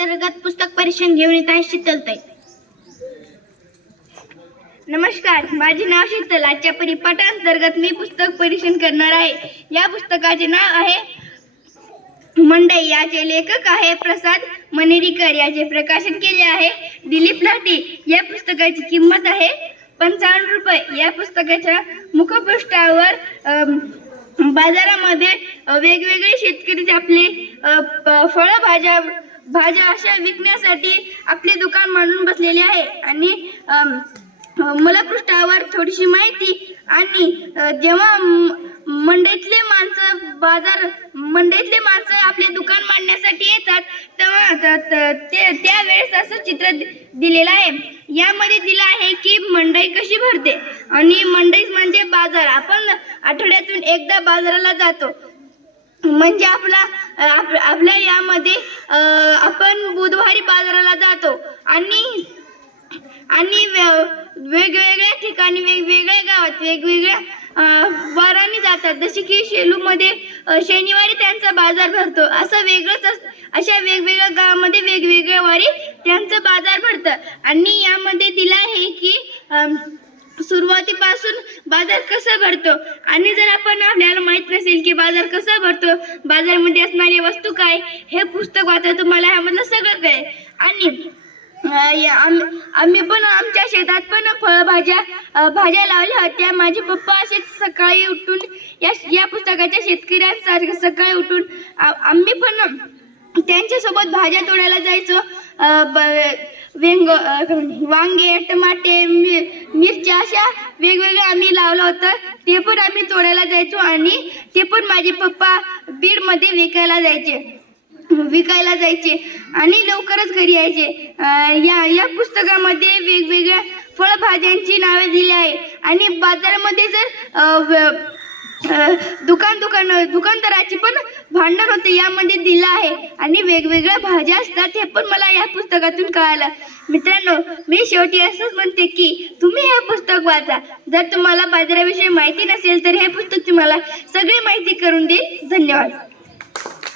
अंतर्गत पुस्तक परीक्षण घेऊन येत आहे शीतलताई नमस्कार माझे नाव शीतल. आजच्या परिपाठांतर्गत मी पुस्तक परीक्षण करणार आहे. या पुस्तकाचे नाव आहे मंडई. याचे लेखक आहे प्रसाद मनेरीकर. याचे प्रकाशन केले आहे दिलीप लाटे. या पुस्तकाची किंमत आहे पंचावन्न रुपये. या पुस्तकाच्या मुखपृष्ठावर बाजारामध्ये वेगवेगळे शेतकरी आपले फळभाज्या भाज्या अशा विकण्यासाठी आपले दुकान मांडून बसलेले आहे. आणि मला पृष्ठावर थोडीशी माहिती आणि जेव्हा मंडईतले माणसं बाजार मंडईतले माणसं आपले दुकान मांडण्यासाठी येतात तेव्हा त- ते त्यावेळेस असं चित्र दि- दिलेलं आहे. यामध्ये दिलं आहे की मंडई कशी भरते. आणि मंडई म्हणजे बाजार. आपण आठवड्यातून एकदा बाजाराला जातो. म्हणजे आपला आप, आपल्या यामध्ये आपण बुधवारी बाजाराला जातो आणि आणि वेगवेगळ्या ठिकाणी वेगवेगळ्या गावात वेगवेगळ्या अ, वारांनी जातात. जसे की शेलूमध्ये शनिवारी त्यांचा बाजार भरतो. असं वेगळंच अशा वेगवेगळ्या गावामध्ये वेगवेगळ्या वारी त्यांचं बाजार भरतं. आणि यामध्ये दिलं आहे की सुरुवातीपासून बाजार कसा भरतो? आणि जर आपण आपल्याला माहीत नसेल की बाजार कसा भरतो बाजारामध्ये असणारी वस्तू काय हे पुस्तक वाचा तुम्हाला ह्यामधलं सगळं काय आणि या- आम- आम्ही पण आमच्या शेतात पण फळभाज्या भाज्या लावल्या होत्या. माझे पप्पा असेच सकाळी उठून या या पुस्तकाच्या शेतकऱ्यांसारखं सकाळी उठून आम्ही पण त्यांच्यासोबत भाज्या तोडायला जायचो. ब- वेंग वांगे टमाटे मि मिरच्या अशा वेगवेगळ्या आम्ही लावलं होतं. ते पण आम्ही तोडायला जायचो आणि ते पण माझे पप्पा बीडमध्ये विकायला जायचे. विकायला जायचे आणि लवकरच घरी यायचे. या या पुस्तकामध्ये वेगवेगळ्या फळभाज्यांची नावे दिली आहे. आणि बाजारामध्ये जर व- दुकान दुकान दुकानदाराची पण भांडण होते यामध्ये दिलं आहे. आणि वेगवेगळ्या भाज्या असतात हे पण मला या पुस्तकातून कळालं. मित्रांनो मी शेवटी असंच म्हणते की तुम्ही हे पुस्तक वाचा. जर तुम्हाला बाजाराविषयी माहिती नसेल तर हे पुस्तक तुम्हाला सगळी माहिती करून देईल. धन्यवाद.